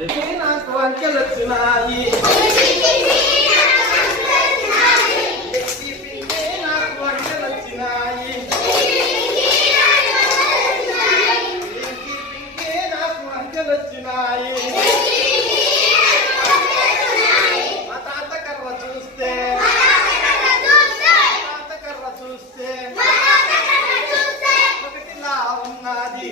నాకు అంకెలొచ్చినాయి నాకు అంకెలొచ్చినాయి నాకు అంకెలొచ్చినాయి మా తాత కర్ర చూస్తే ఒకటిలా ఉన్నది